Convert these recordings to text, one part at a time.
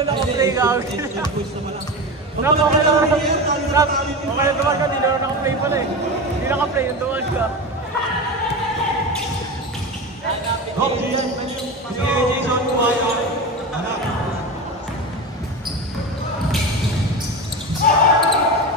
na naka-play ka. Okay naman ka, hindi na naka-play pala eh. Hindi naka-play, yung duwan ka.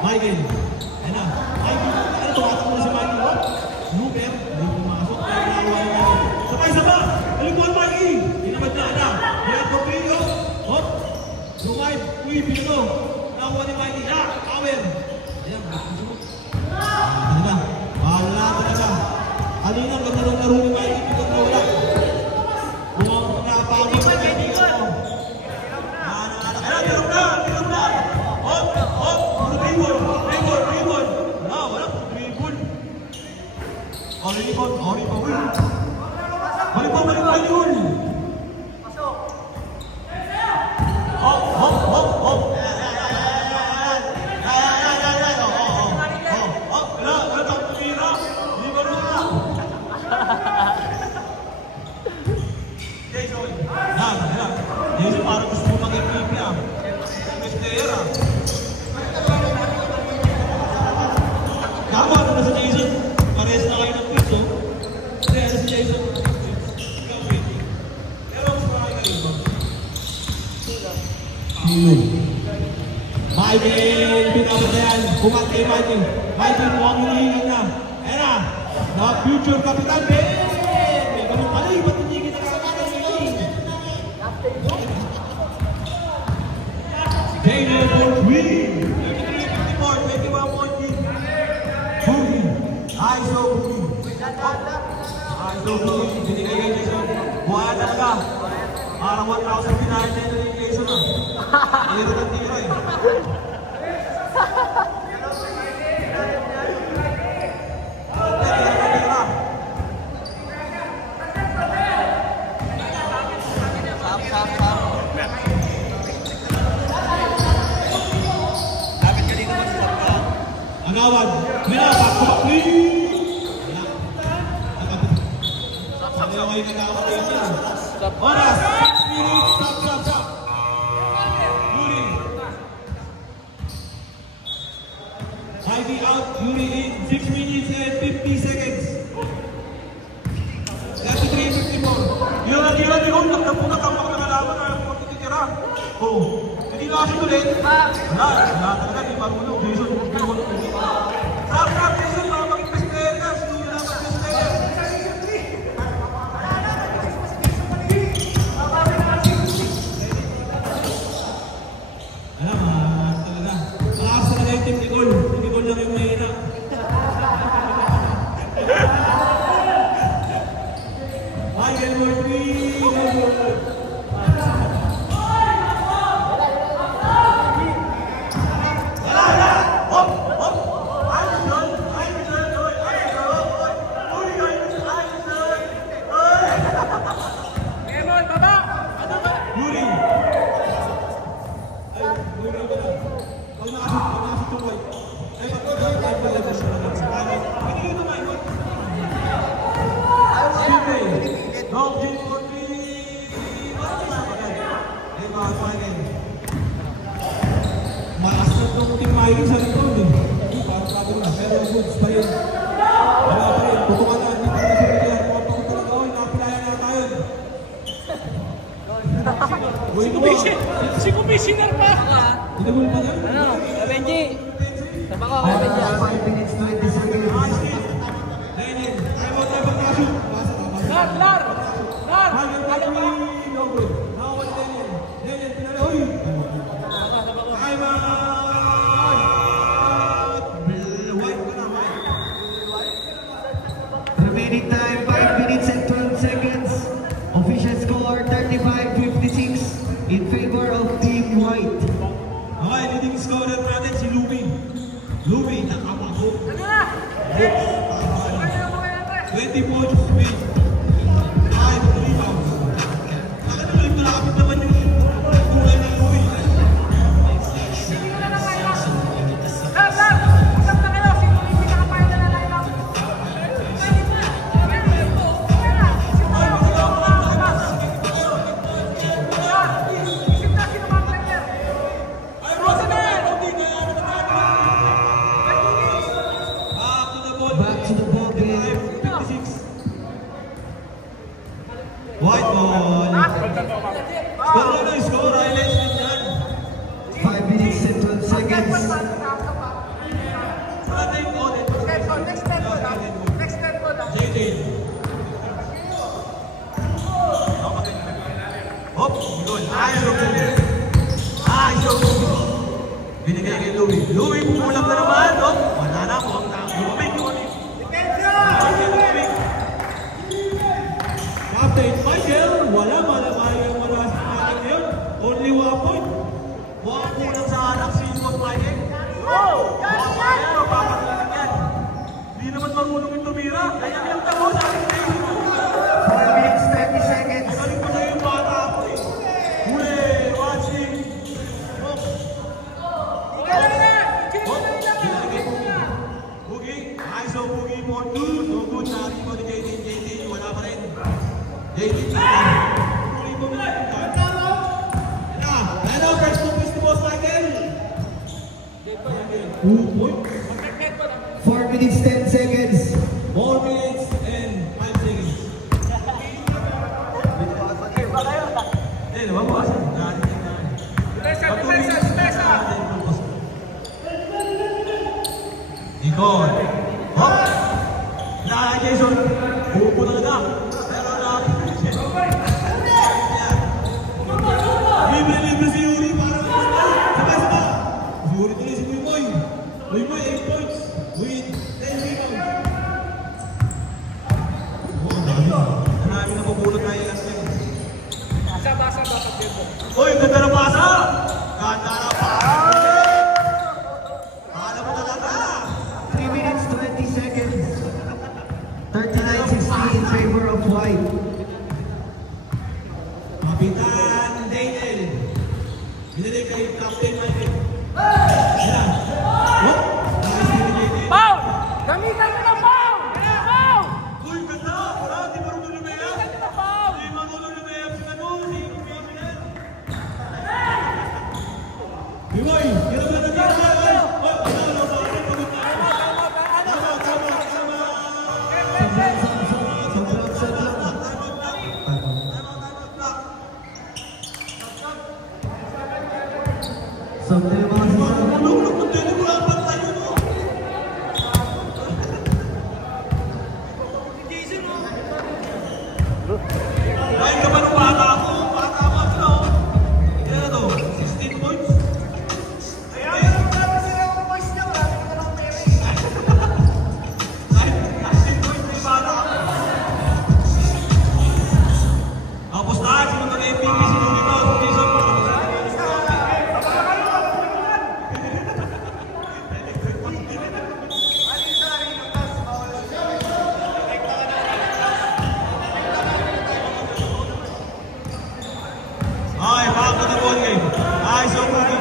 Michael, ayan na. Michael, ano tumatakbo na si Michael? Looper, hindi pumasok. Sabay-saba! Alikuan Mikey! Pinamaglaan na. Kaya Topilio. Hop! Lumayb. Uy, Pino. Nakuha ni Mikey. Power! Ayan, talaga. Wala talaga. Kanina, ganda ng laro ni Mikey. Pino na wala. Kung napagod sa Mikey. Tirog na! Hop! Hop! Ribon! Wala po. Ribon! Ribon! Volleyball! Pasok! Hop! Wala kang tumira! Hindi ba rin na? Jason! Jason, parang gusto mo mag-MVP ah. Player ah. Tama na si Jason. Parehas na kayo ng piso. Kaya si Jason. Michael, pinapatayan. Kumat kay Michael. Michael, mukhang hinihingan na. Ayan na. Na future kapitan. May ganun pala. Ba't hindi kita kakakita ni Jayden for 3. 23-54. 21 point lead. Boogie. ISO Boogie. ISO Boogie. Binigay kay Jason. Buhaan talaga. Parang 1,000 pinahin na yung Jason ah. Tiro ng tiro eh. Agawad. Mila, bakbakli! Sabi ko kayo nagawad kayo siya. Oras! 6 minutes! Stop! Yuri! Ivy out, Yuri in 6 minutes and 50 seconds. 33-54. Yun, nagpunta kang makakalaban na yung pagkikitira. Oo. Hindi na kasi ulit. Wala talaga, di marunong. Jason, Stop, Jason, mga mag-invest player ka. Sino na mag-invest player? Alam, talaga. Malakas talaga yung Team Nicole. Team Nicole lang yung mahina. Michael Murphy. Malakas na itong Team Miley sa likod eh. Parang sabi na, pero goods pa yun. Wala pa rin, putukan na, hindi pa na si Miguel. Kung ako talaga, napilayan na tayo. Si Commissioner pa! Tinagul pa na? Ano? Benji! Tama ko, Benji. 5 minutes, 20 seconds. Lenin, tayo mo tayo pagkasyon. Lar! Alam ba? No good. Nakawal Lenin, pinala, uy! Time out! White ka na, White. Remaining time 5 minutes and 12 seconds. Official score 35-56 in favor of Team White. Okay, leading scorer natin si Luby. Luby, nakapako. 20 points, win. White ball. Score na, score. Highlights din yan. 5 minutes and 12 seconds. Next step ko na. JJ. Hop, good. Ayos. Binigay kay Louie. Louie, pumulap na naman. Hop, wala na po. Lumamig. Captain Michael, wala si Michael ngayon. Only 1 point. Mukhang kulang sa anak si Boss Michael. Papakilin yan. Hindi naman marunong yung tumira. Kaya yung tamo sa akin. 4 minutes 30 seconds. Magaling pa na yung bata ako eh. Huli, watching. Bugi, ayos o Bugi mo. No good, nari ko ni JT. Wala pa rin. JT, huli ko na. Ano, first two piece ni Boss Michael. 2 point. 4 minutes 10 seconds. 4 minutes and 5 seconds. Eh, nababawasan. Ikon. Hop! Na, Jason. Buko talaga. Pero na. Libre si Yuri para sabay-sabay. Si Yuri tuloy si Muymoy. Muymoy 8 points. With 10 rebounds. Marami na pabulot na ilang seconds. Basa. Uy, ganda na pasa! Ganda na pasa! Alam mo talaga! 3 minutes 20 seconds. 39-16 in favor of White. Kapitan Daniel. Binili kay Captain Michael. Ayan. Oh! Nice din ni Daniel. Foul! Gamitan mo na foul! Foul! Uy, ganda! Wala, di marunong lumayap. Di marunong lumayap si Manu. Si Kumiaminan. Bimoy! Hirap na nagkakaroon! Oh, ano sa akin? Pagod na ako. Tama. Something about Lulog ng telegrapan tayo, no? Dahil ka ba nung bata ako? Bata ako, no? Kaya to, 16 points. Kahit 16 points may bata ako. Tapos lahat, sinunod na MVP, sinunod ito, Jason. Ay, baka na ball game. Ay, so Kobe.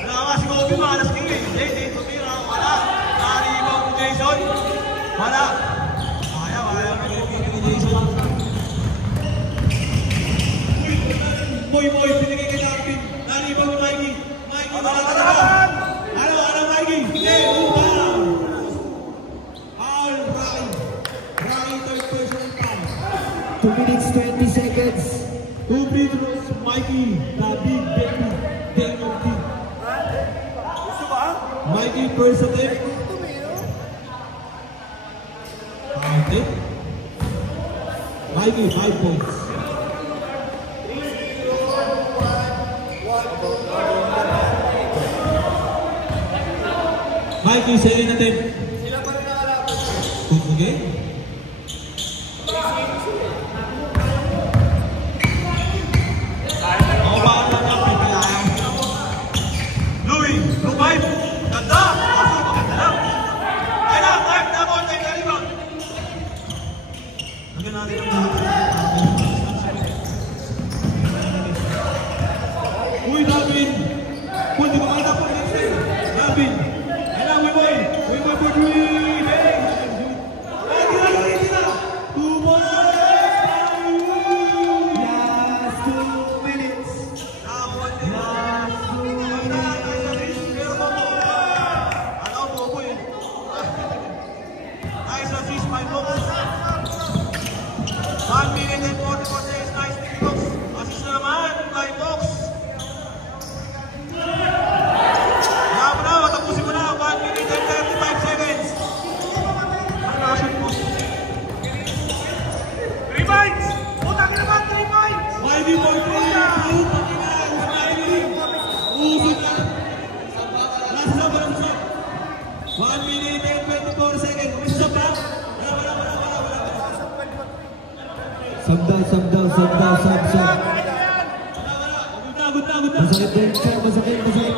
Wala nga si Kobe, malas king eh. JJ, tumira, wala. Naribaw ni Jason. Wala. Kaya mag-MVP ni Jason. Boy, pinigay kay Darwin. Naribaw ni Mikey. Mikey, wala talaga. Ano, Mikey? Hindi, foul. Foul, Rai, third personal foul. 2 minutes 20 seconds. 2 free throws, Mikey, David, Baby, Daniel King. Mikey first attempt. Counted. Mikey, 5 points. Mikey, second attempt. Good again. Louie, Lubay, ganda! Kaso, maganda lang. Ay na, Mark, na ball, take the rebound. Lagyan natin ang lahat. Uy, David! Uy, di ba kayo dapat David! Ay na, Wimoy for 3! Hey! sub daw, sub. Good na. Masakit yung chan, masakit yung chan.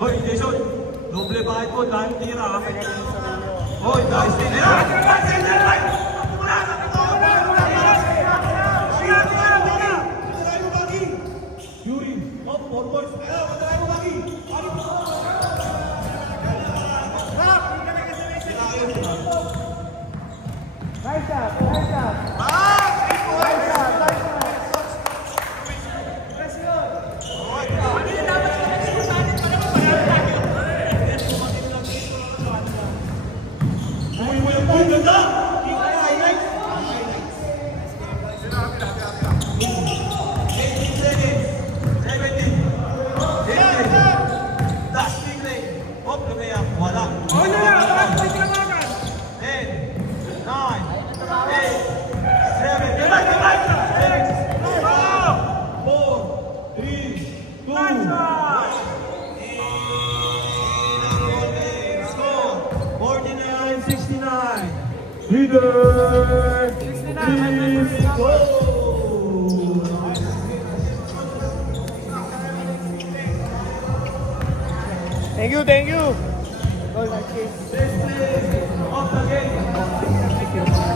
Hoy, Jason, doble bakit po dahil tira. Hoy, guys, tira. Yuri, up, 4 points. Nice shot. Leader, please go! Thank you. This is off the game.